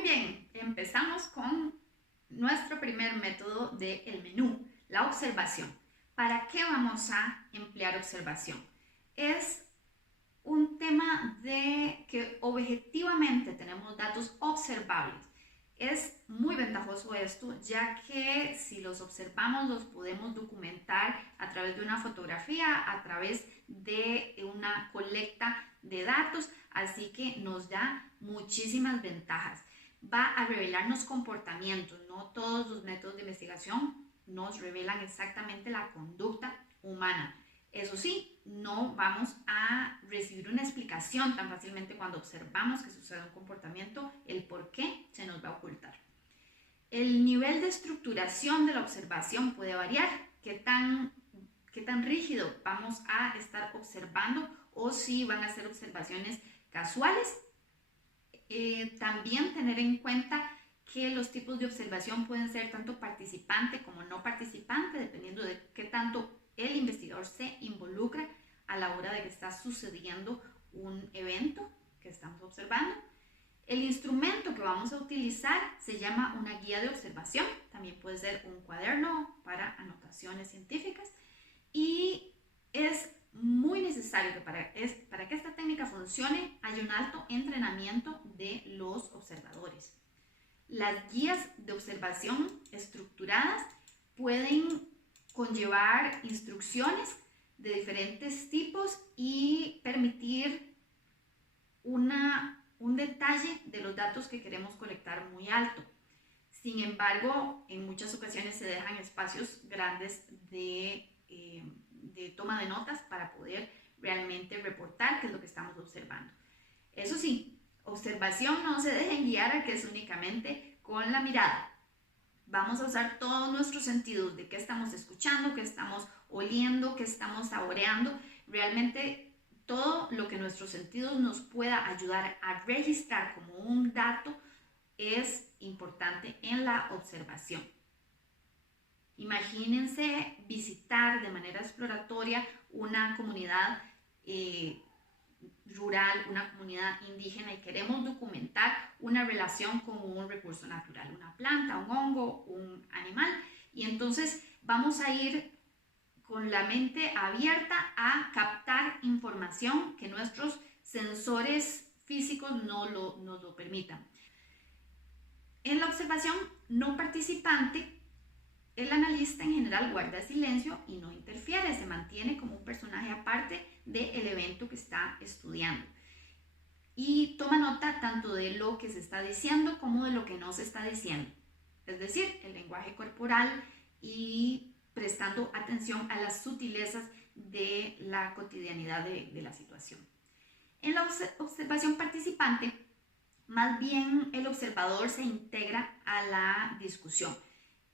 Muy bien, empezamos con nuestro primer método del menú, la observación. ¿Para qué vamos a emplear observación? Es un tema de que objetivamente tenemos datos observables. Es muy ventajoso esto, ya que si los observamos los podemos documentar a través de una fotografía, a través de una colecta de datos, así que nos da muchísimas ventajas. Va a revelarnos comportamientos, no todos los métodos de investigación nos revelan exactamente la conducta humana. Eso sí, no vamos a recibir una explicación tan fácilmente cuando observamos que sucede un comportamiento, el por qué se nos va a ocultar. El nivel de estructuración de la observación puede variar, qué tan rígido vamos a estar observando o si van a ser observaciones casuales. También tener en cuenta que los tipos de observación pueden ser tanto participante como no participante, dependiendo de qué tanto el investigador se involucra a la hora de que está sucediendo un evento que estamos observando. El instrumento que vamos a utilizar se llama una guía de observación, también puede ser un cuaderno para anotaciones científicas, y es muy necesario que para que esta técnica funcione haya un alto entrenamiento de los observadores. Las guías de observación estructuradas pueden conllevar instrucciones de diferentes tipos y permitir un detalle de los datos que queremos colectar muy alto. Sin embargo, en muchas ocasiones se dejan espacios grandes de toma de notas para poder realmente reportar qué es lo que estamos observando. Eso sí, observación no se dejen guiar a que es únicamente con la mirada. Vamos a usar todos nuestros sentidos de qué estamos escuchando, qué estamos oliendo, qué estamos saboreando. Realmente todo lo que nuestros sentidos nos pueda ayudar a registrar como un dato es importante en la observación. Imagínense visitar de manera exploratoria una comunidad rural, una comunidad indígena y queremos documentar una relación con un recurso natural, una planta, un hongo, un animal, y entonces vamos a ir con la mente abierta a captar información que nuestros sensores físicos nos lo permitan. En la observación no participante, el analista en general guarda silencio y no interfiere, se mantiene como un personaje aparte del evento que está estudiando. Y toma nota tanto de lo que se está diciendo como de lo que no se está diciendo. Es decir, el lenguaje corporal y prestando atención a las sutilezas de la cotidianidad de la situación. En la observación participante, más bien el observador se integra a la discusión.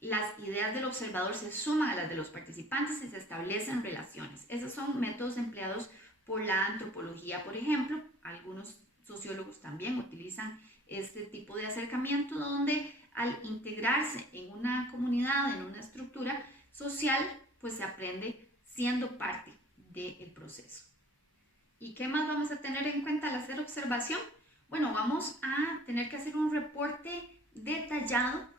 Las ideas del observador se suman a las de los participantes y se establecen relaciones. Esos son métodos empleados por la antropología, por ejemplo. Algunos sociólogos también utilizan este tipo de acercamiento donde al integrarse en una comunidad, en una estructura social, pues se aprende siendo parte del proceso. ¿Y qué más vamos a tener en cuenta al hacer observación? Bueno, vamos a tener que hacer un reporte detallado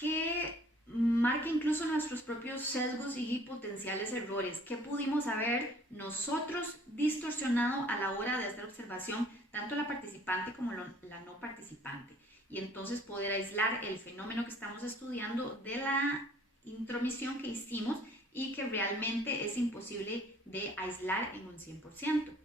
que marque incluso nuestros propios sesgos y potenciales errores. ¿Qué pudimos haber nosotros distorsionado a la hora de hacer observación, tanto la participante como la no participante? Y entonces poder aislar el fenómeno que estamos estudiando de la intromisión que hicimos y que realmente es imposible de aislar en un 100%.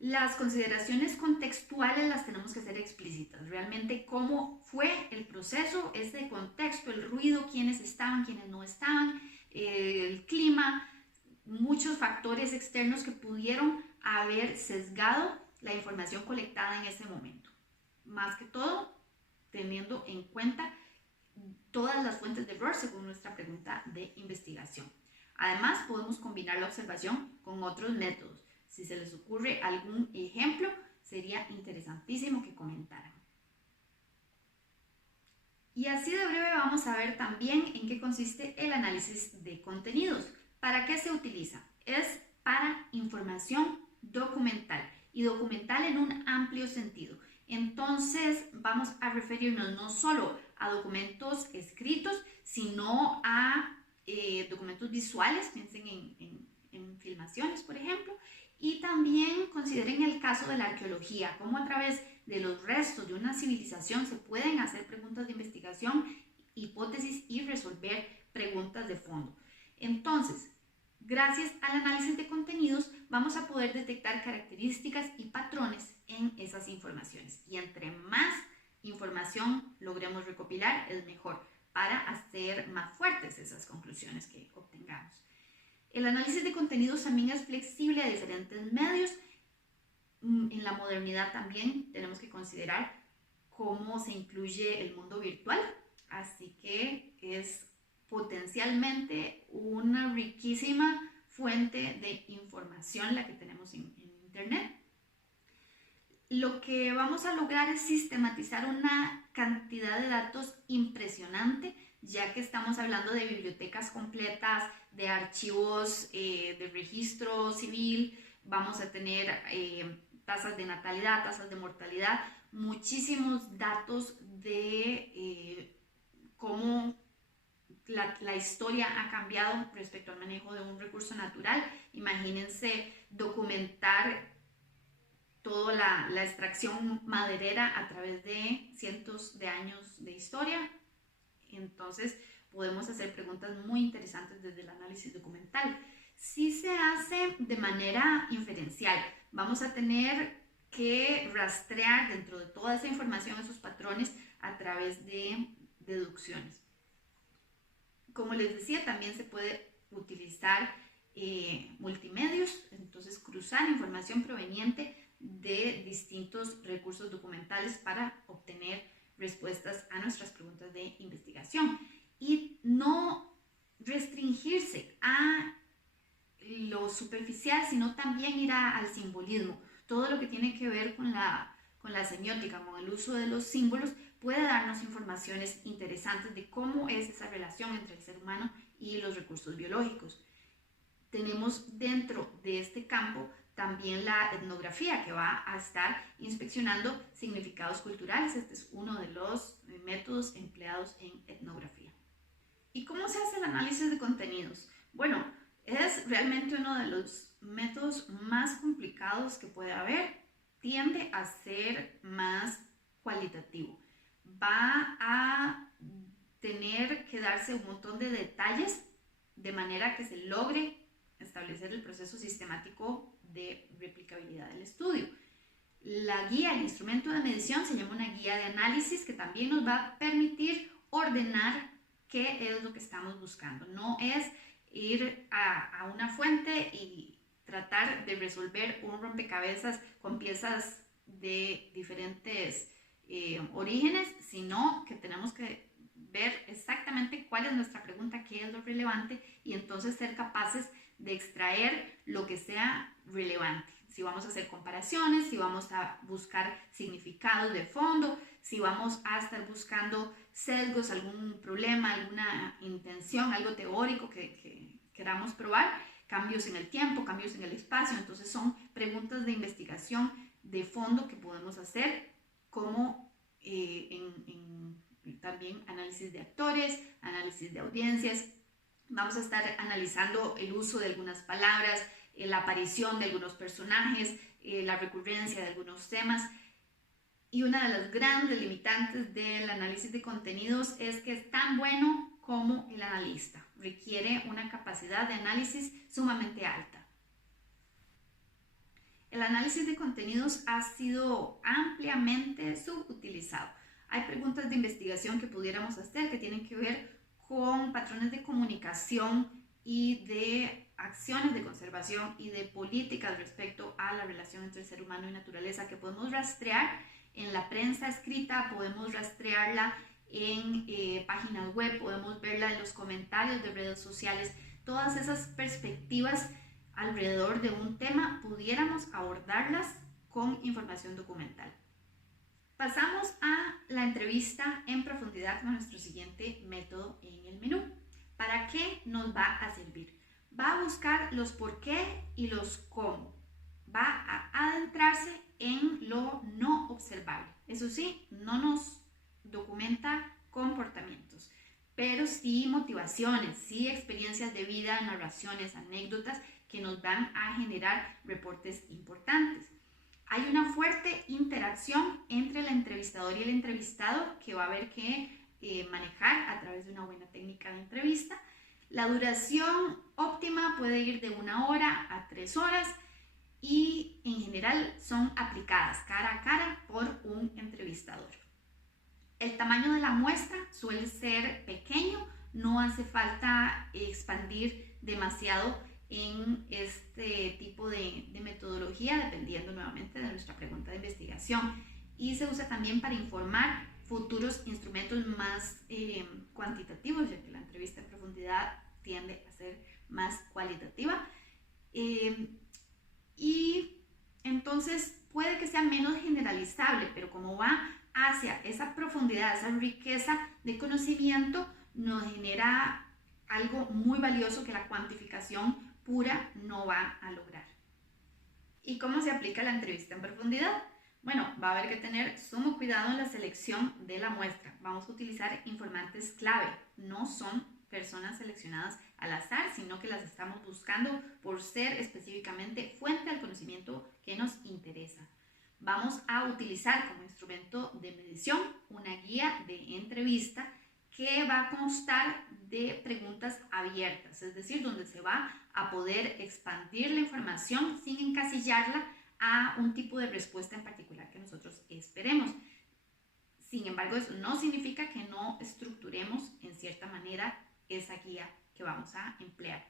Las consideraciones contextuales las tenemos que hacer explícitas, realmente cómo fue el proceso, ese contexto, el ruido, quiénes estaban, quiénes no estaban, el clima, muchos factores externos que pudieron haber sesgado la información colectada en ese momento. Más que todo, teniendo en cuenta todas las fuentes de error según nuestra pregunta de investigación. Además, podemos combinar la observación con otros métodos. Si se les ocurre algún ejemplo, sería interesantísimo que comentaran. Y así de breve vamos a ver también en qué consiste el análisis de contenidos. ¿Para qué se utiliza? Es para información documental y documental en un amplio sentido. Entonces vamos a referirnos no solo a documentos escritos, sino a documentos visuales, piensen en filmaciones, por ejemplo, y también consideren el caso de la arqueología, cómo a través de los restos de una civilización se pueden hacer preguntas de investigación, hipótesis y resolver preguntas de fondo. Entonces, gracias al análisis de contenidos, vamos a poder detectar características y patrones en esas informaciones. Y entre más información logremos recopilar, es mejor para hacer más fuertes esas conclusiones que obtengamos. El análisis de contenidos también es flexible a diferentes medios. En la modernidad también tenemos que considerar cómo se incluye el mundo virtual, así que es potencialmente una riquísima fuente de información la que tenemos en Internet. Lo que vamos a lograr es sistematizar una cantidad de datos impresionante, ya que estamos hablando de bibliotecas completas, de archivos de registro civil, vamos a tener tasas de natalidad, tasas de mortalidad, muchísimos datos de cómo la historia ha cambiado respecto al manejo de un recurso natural. Imagínense documentar toda la extracción maderera a través de cientos de años de historia. Entonces podemos hacer preguntas muy interesantes desde el análisis documental. Si se hace de manera inferencial, vamos a tener que rastrear dentro de toda esa información esos patrones a través de deducciones. Como les decía, también se puede utilizar multimedios, entonces cruzar información proveniente de distintos recursos documentales para obtener respuestas a nuestras preguntas de investigación y no restringirse a lo superficial, sino también ir al simbolismo. Todo lo que tiene que ver con la semiótica, con el uso de los símbolos, puede darnos informaciones interesantes de cómo es esa relación entre el ser humano y los recursos biológicos. Tenemos dentro de este campo también la etnografía, que va a estar inspeccionando significados culturales. Este es uno de los métodos empleados en etnografía. ¿Y cómo se hace el análisis de contenidos? Bueno, es realmente uno de los métodos más complicados que puede haber. Tiende a ser más cualitativo. Va a tener que darse un montón de detalles de manera que se logre establecer el proceso sistemático de replicabilidad del estudio. La guía, el instrumento de medición, se llama una guía de análisis que también nos va a permitir ordenar qué es lo que estamos buscando. No es ir a una fuente y tratar de resolver un rompecabezas con piezas de diferentes orígenes, sino que tenemos que ver exactamente cuál es nuestra pregunta, qué es lo relevante y entonces ser capaces de extraer lo que sea relevante. Si vamos a hacer comparaciones, si vamos a buscar significados de fondo, si vamos a estar buscando sesgos, algún problema, alguna intención, algo teórico que queramos probar, cambios en el tiempo, cambios en el espacio. Entonces son preguntas de investigación de fondo que podemos hacer, como también análisis de actores, análisis de audiencias. Vamos a estar analizando el uso de algunas palabras, la aparición de algunos personajes, la recurrencia de algunos temas. Y una de las grandes limitantes del análisis de contenidos es que es tan bueno como el analista. Requiere una capacidad de análisis sumamente alta. El análisis de contenidos ha sido ampliamente subutilizado. Hay preguntas de investigación que pudiéramos hacer que tienen que ver con patrones de comunicación y de acciones de conservación y de políticas respecto a la relación entre el ser humano y naturaleza, que podemos rastrear en la prensa escrita, podemos rastrearla en páginas web, podemos verla en los comentarios de redes sociales. Todas esas perspectivas alrededor de un tema pudiéramos abordarlas con información documental. Pasamos a la entrevista en profundidad con nuestro siguiente método en el menú. ¿Para qué nos va a servir? Va a buscar los por qué y los cómo. Va a adentrarse en lo no observable. Eso sí, no nos documenta comportamientos, pero sí motivaciones, sí experiencias de vida, narraciones, anécdotas que nos van a generar reportes importantes. Hay una fuerte interacción entre el entrevistador y el entrevistado que va a haber que manejar a través de una buena técnica de entrevista. La duración óptima puede ir de 1 hora a 3 horas y en general son aplicadas cara a cara por un entrevistador. El tamaño de la muestra suele ser pequeño, no hace falta expandir demasiado en este tipo de metodología, dependiendo nuevamente de nuestra pregunta de investigación. Y se usa también para informar futuros instrumentos más cuantitativos, ya que la entrevista en profundidad tiende a ser más cualitativa. Y entonces puede que sea menos generalizable, pero como va hacia esa profundidad, esa riqueza de conocimiento, nos genera algo muy valioso que la cuantificación pura no va a lograr. ¿Y cómo se aplica la entrevista en profundidad? Bueno, va a haber que tener sumo cuidado en la selección de la muestra. Vamos a utilizar informantes clave, no son personas seleccionadas al azar, sino que las estamos buscando por ser específicamente fuente del conocimiento que nos interesa. Vamos a utilizar como instrumento de medición una guía de entrevista que va a constar de preguntas abiertas, es decir, donde se va a poder expandir la información sin encasillarla a un tipo de respuesta en particular que nosotros esperemos. Sin embargo, eso no significa que no estructuremos en cierta manera esa guía que vamos a emplear.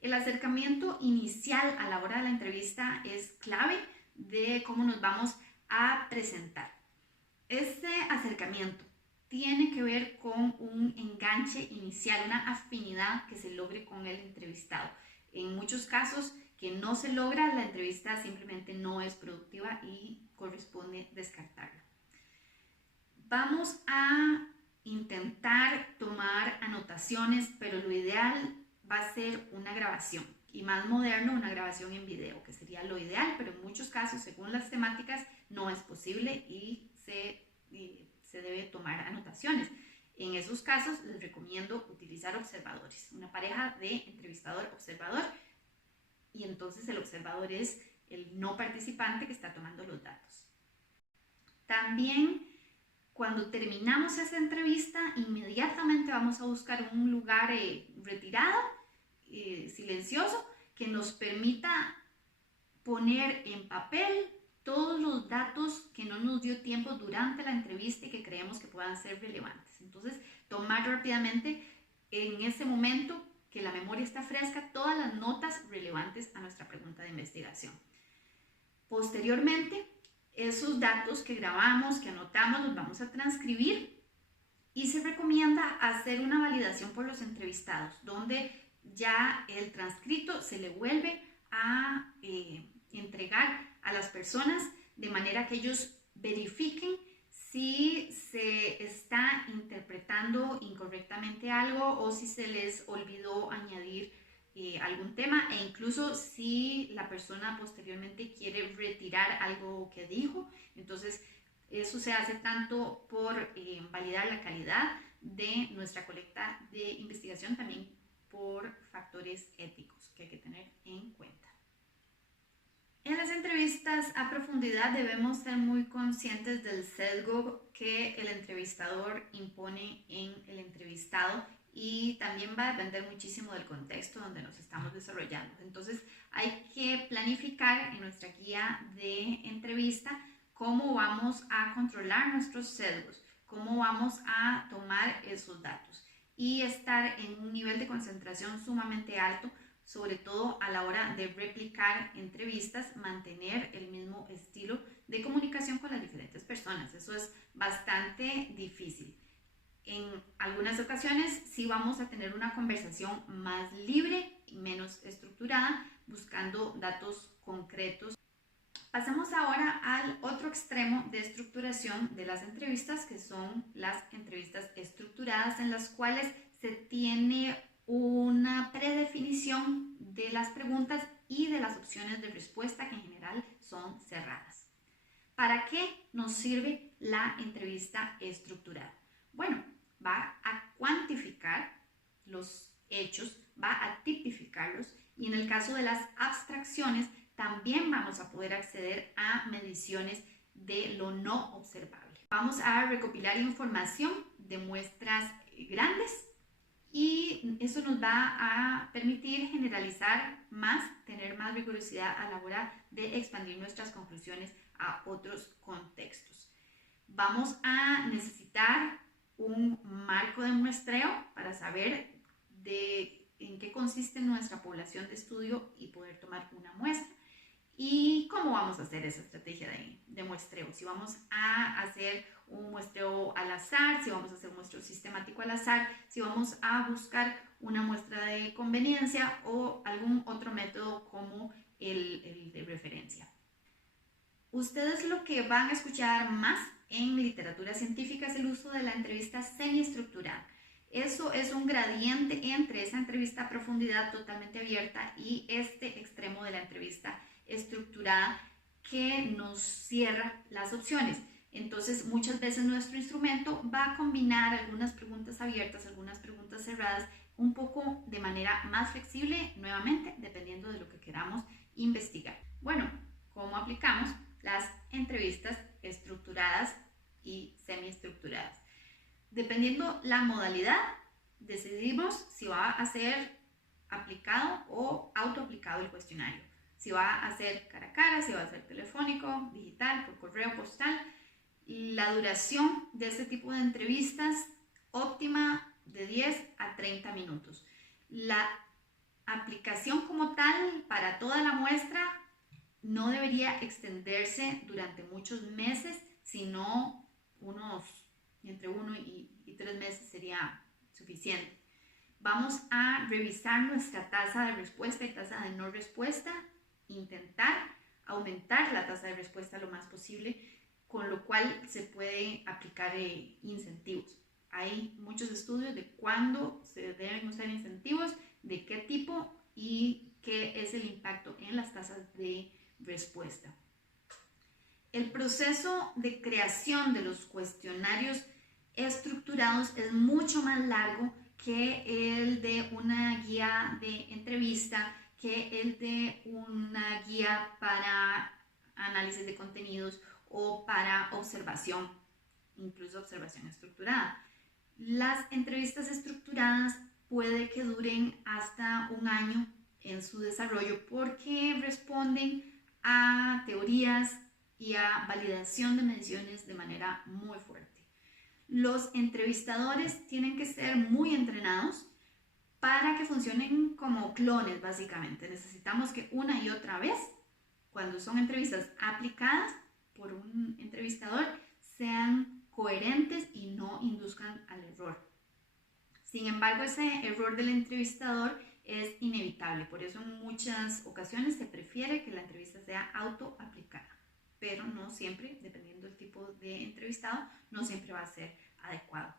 El acercamiento inicial a la hora de la entrevista es clave de cómo nos vamos a presentar. Este acercamiento tiene que ver con un enganche inicial, una afinidad que se logre con el entrevistado. En muchos casos que no se logra, la entrevista simplemente no es productiva y corresponde descartarla. Vamos a intentar tomar anotaciones, pero lo ideal va a ser una grabación y más moderno una grabación en video, que sería lo ideal, pero en muchos casos, según las temáticas, no es posible y se debe tomar anotaciones. En esos casos les recomiendo utilizar observadores, una pareja de entrevistador-observador, y entonces el observador es el no participante que está tomando los datos. También cuando terminamos esa entrevista, inmediatamente vamos a buscar un lugar retirado, silencioso, que nos permita poner en papel todos los datos que no nos dio tiempo durante la entrevista y que creemos que puedan ser relevantes. Entonces, tomar rápidamente en ese momento que la memoria está fresca todas las notas relevantes a nuestra pregunta de investigación. Posteriormente, esos datos que grabamos, que anotamos, los vamos a transcribir y se recomienda hacer una validación por los entrevistados, donde ya el transcrito se le vuelve a entregar a las personas de manera que ellos verifiquen si se está interpretando incorrectamente algo o si se les olvidó añadir algún tema, e incluso si la persona posteriormente quiere retirar algo que dijo. Entonces eso se hace tanto por validar la calidad de nuestra colecta de investigación, también por factores éticos que hay que tener en cuenta. En las entrevistas a profundidad debemos ser muy conscientes del sesgo que el entrevistador impone en el entrevistado, y también va a depender muchísimo del contexto donde nos estamos desarrollando. Entonces hay que planificar en nuestra guía de entrevista cómo vamos a controlar nuestros sesgos, cómo vamos a tomar esos datos y estar en un nivel de concentración sumamente alto, sobre todo a la hora de replicar entrevistas, mantener el mismo estilo de comunicación con las diferentes personas. Eso es bastante difícil. En algunas ocasiones sí vamos a tener una conversación más libre y menos estructurada, buscando datos concretos. Pasemos ahora al otro extremo de estructuración de las entrevistas, que son las entrevistas estructuradas, en las cuales se tiene una predefinición de las preguntas y de las opciones de respuesta, que en general son son cerradas. ¿Para qué nos sirve la entrevista estructurada? Bueno, va a cuantificar los hechos, va a tipificarlos y en el caso de las abstracciones también vamos a poder acceder a mediciones de lo no observable. Vamos a recopilar información de muestras grandes y eso nos va a permitir generalizar más, tener más rigurosidad a la hora de expandir nuestras conclusiones a otros contextos. Vamos a necesitar un marco de muestreo para saber en qué consiste nuestra población de estudio y poder tomar una muestra. ¿Y cómo vamos a hacer esa estrategia de muestreo? Si vamos a hacer un muestreo al azar, si vamos a hacer un muestreo sistemático al azar, si vamos a buscar una muestra de conveniencia o algún otro método como el de referencia. Ustedes lo que van a escuchar más en literatura científica es el uso de la entrevista semiestructurada. Eso es un gradiente entre esa entrevista a profundidad totalmente abierta y este extremo de la entrevista estructurada que nos cierra las opciones. Entonces, muchas veces nuestro instrumento va a combinar algunas preguntas abiertas, algunas preguntas cerradas, un poco de manera más flexible, nuevamente, dependiendo de lo que queramos investigar. Bueno, ¿cómo aplicamos las entrevistas estructuradas y semiestructuradas? Dependiendo la modalidad, decidimos si va a ser aplicado o autoaplicado el cuestionario. Si va a ser cara a cara, si va a ser telefónico, digital, por correo postal. La duración de este tipo de entrevistas óptima de 10 a 30 minutos. La aplicación como tal para toda la muestra no debería extenderse durante muchos meses, sino entre 1 y 3 meses sería suficiente. Vamos a revisar nuestra tasa de respuesta y tasa de no respuesta, intentar aumentar la tasa de respuesta lo más posible, con lo cual se puede aplicar incentivos. Hay muchos estudios de cuándo se deben usar incentivos, de qué tipo y qué es el impacto en las tasas de respuesta. El proceso de creación de los cuestionarios estructurados es mucho más largo que el de una guía de entrevista, que el de una guía para análisis de contenidos o para observación, incluso observación estructurada. Las entrevistas estructuradas puede que duren hasta 1 año en su desarrollo porque responden a teorías y a validación de mediciones de manera muy fuerte. Los entrevistadores tienen que ser muy entrenados para que funcionen como clones, básicamente. Necesitamos que una y otra vez, cuando son entrevistas aplicadas por un entrevistador, sean coherentes y no induzcan al error. Sin embargo, ese error del entrevistador es inevitable. Por eso en muchas ocasiones se prefiere que la entrevista sea autoaplicada. Pero no siempre, dependiendo del tipo de entrevistado, no siempre va a ser adecuado.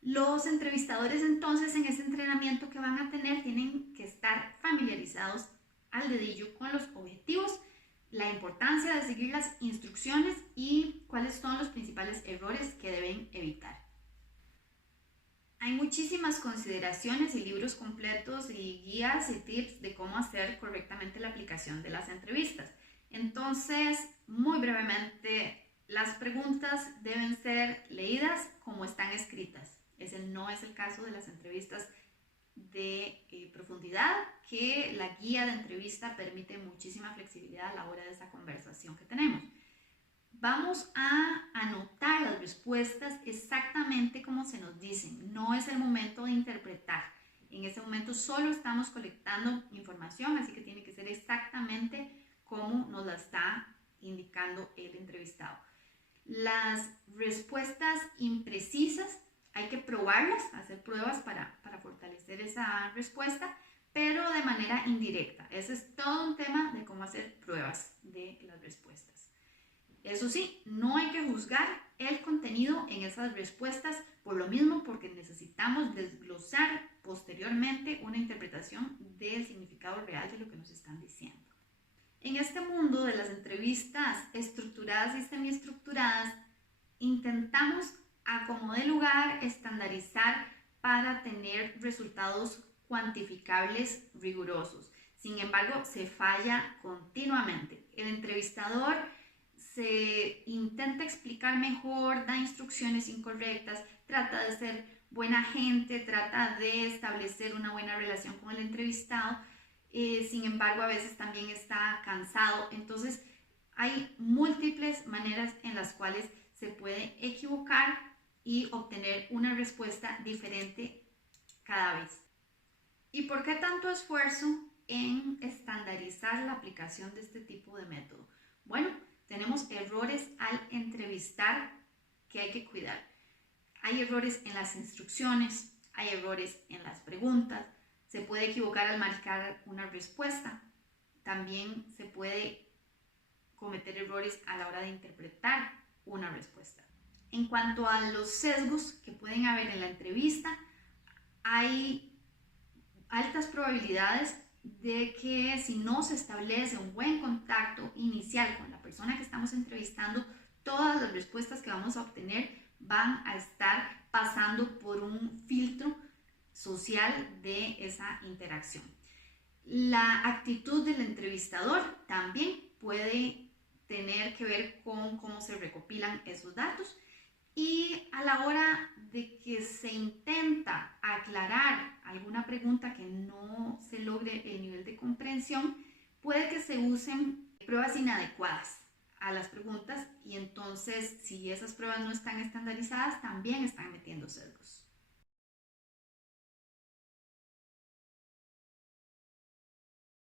Los entrevistadores entonces en ese entrenamiento que van a tener tienen que estar familiarizados al dedillo con los objetivos, la importancia de seguir las instrucciones y cuáles son los principales errores que deben evitar. Hay muchísimas consideraciones y libros completos y guías y tips de cómo hacer correctamente la aplicación de las entrevistas. Entonces, muy brevemente, las preguntas deben ser leídas como están escritas. Ese no es el caso de las entrevistas de profundidad, que la guía de entrevista permite muchísima flexibilidad a la hora de esa conversación que tenemos. Vamos a anotar las respuestas exactamente como se nos dicen. No es el momento de interpretar. En ese momento solo estamos colectando información, así que tiene que ser exactamente como nos la está indicando el entrevistado. Las respuestas imprecisas hay que probarlas, hacer pruebas para fortalecer esa respuesta, pero de manera indirecta. Ese es todo un tema de cómo hacer pruebas de las respuestas. Eso sí, no hay que juzgar el contenido en esas respuestas por lo mismo, porque necesitamos desglosar posteriormente una interpretación del significado real de lo que nos están diciendo. En este mundo de las entrevistas estructuradas y semiestructuradas, intentamos a como de lugar estandarizar para tener resultados cuantificables rigurosos. Sin embargo, se falla continuamente. El entrevistador se intenta explicar mejor, da instrucciones incorrectas, trata de ser buena gente, trata de establecer una buena relación con el entrevistado, sin embargo a veces también está cansado. Entonces hay múltiples maneras en las cuales se puede equivocar y obtener una respuesta diferente cada vez. ¿Y por qué tanto esfuerzo en estandarizar la aplicación de este tipo de método? Bueno, tenemos errores al entrevistar que hay que cuidar. Hay errores en las instrucciones, hay errores en las preguntas, se puede equivocar al marcar una respuesta, también se puede cometer errores a la hora de interpretar una respuesta. En cuanto a los sesgos que pueden haber en la entrevista, hay altas probabilidades de que si no se establece un buen contacto inicial con la persona que estamos entrevistando, todas las respuestas que vamos a obtener van a estar pasando por un filtro social de esa interacción. La actitud del entrevistador también puede tener que ver con cómo se recopilan esos datos, y a la hora de que se intenta aclarar alguna pregunta que no se logre el nivel de comprensión, puede que se usen pruebas inadecuadas a las preguntas, y entonces si esas pruebas no están estandarizadas también están metiendo sesgos.